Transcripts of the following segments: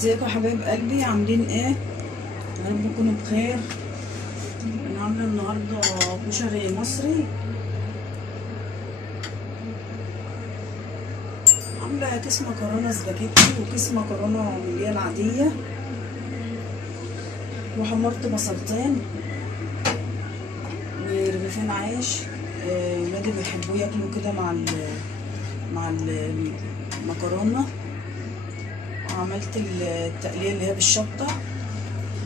ازيكم يا حبايب قلبي، عاملين ايه؟ يا رب تكونوا بخير. انا عامله النهارده كشري مصري. عامله كيس مكرونه سباكيتي وكيس مكرونه اللي هي العاديه، وحمرت بصلتين ورغيفين عيش. ولادي بيحبوا ياكلوا كده مع المكرونه. وعملت التقليه اللي هي بالشطه،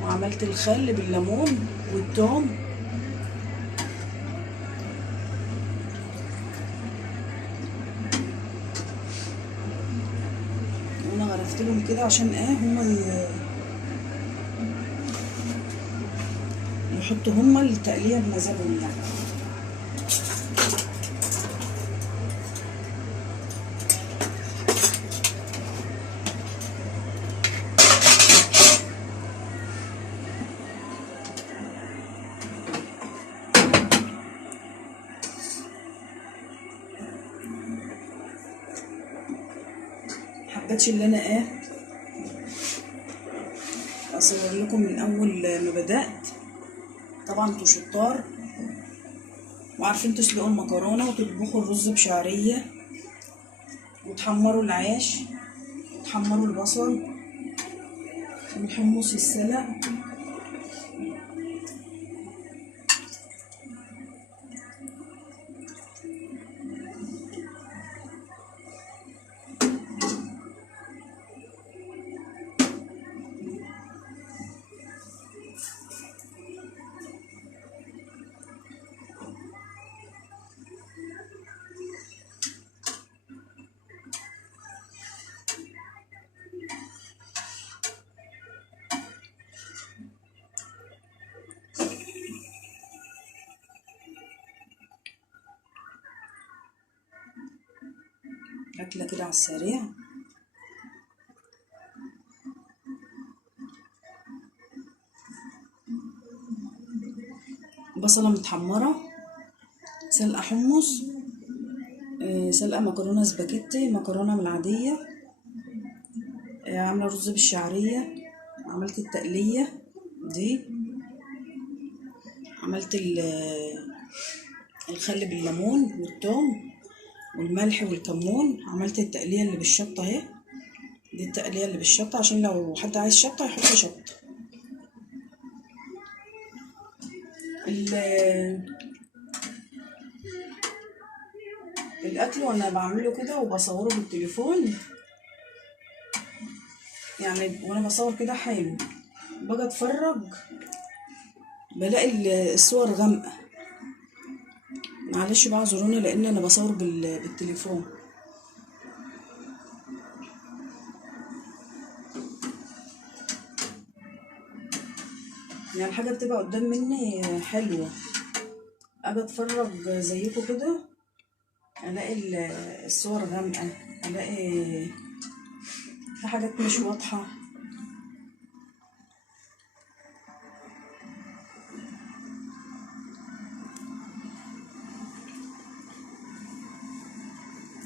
وعملت الخل بالليمون والثوم. وانا غرفت لهم كده عشان ايه هما يحطوا هما التقليه بمزاجهم يعني. حبيتش اللي انا اصور لكم من اول ما بدات. طبعا انتوا شطار وعارفين تسلقوا المكرونه وتطبخوا الرز بشعريه وتحمروا العيش وتحمروا البصل والحمص السلق. اكله كده على السريع. بصله متحمره، سلقه حمص، سلقه مكرونه سباكيتي، مكرونه من العاديه، عامله رز بالشعريه، عملت التقليه دي، عملت الخل بالليمون والثوم والملح والكمون. عملت التقليه اللي بالشطه اهي، دي التقليه اللي بالشطه عشان لو حد عايز شطه يحط شطه. الاكل وانا بعمله كده وبصوره بالتليفون يعني، وانا بصور كده حلو، باجي اتفرج بلاقي الصور غامقه. معلش بقى اعذروني لان انا بصور بالتليفون. يعني الحاجه بتبقى قدام مني حلوه، اجي اتفرج زيكم كده الاقي الصور غامقه، الاقي في حاجات مش واضحه.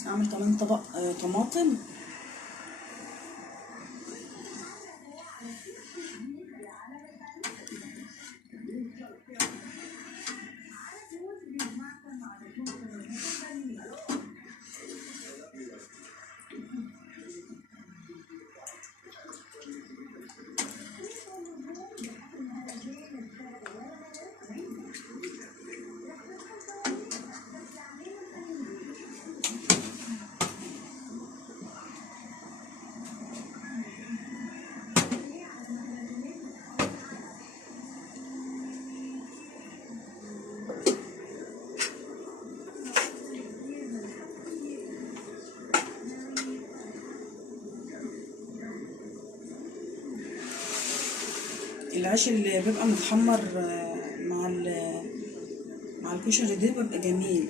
اعمل كمان طبق طماطم. العيش اللي بيبقى متحمر مع الكشري ده بيبقى جميل،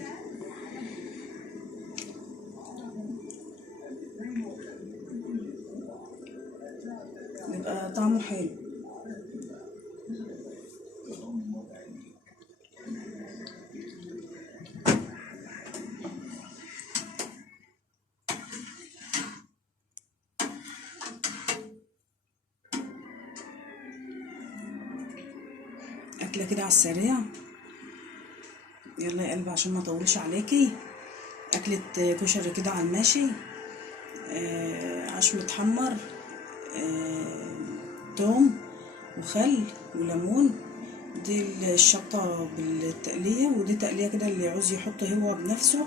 بيبقى طعمه حلو. اكله كده على السريع. يلا يا قلبي عشان ما اطولش عليكي، اكله كشري كده على الماشي. عيش متحمر، توم وخل وليمون. دي الشطه بالتقليه، ودي تقليه كده اللي يعوز يحط هو بنفسه،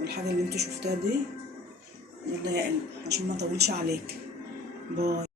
والحاجه اللي انتوا شفتها دي. يلا يا قلبي عشان ما اطولش عليك، باي.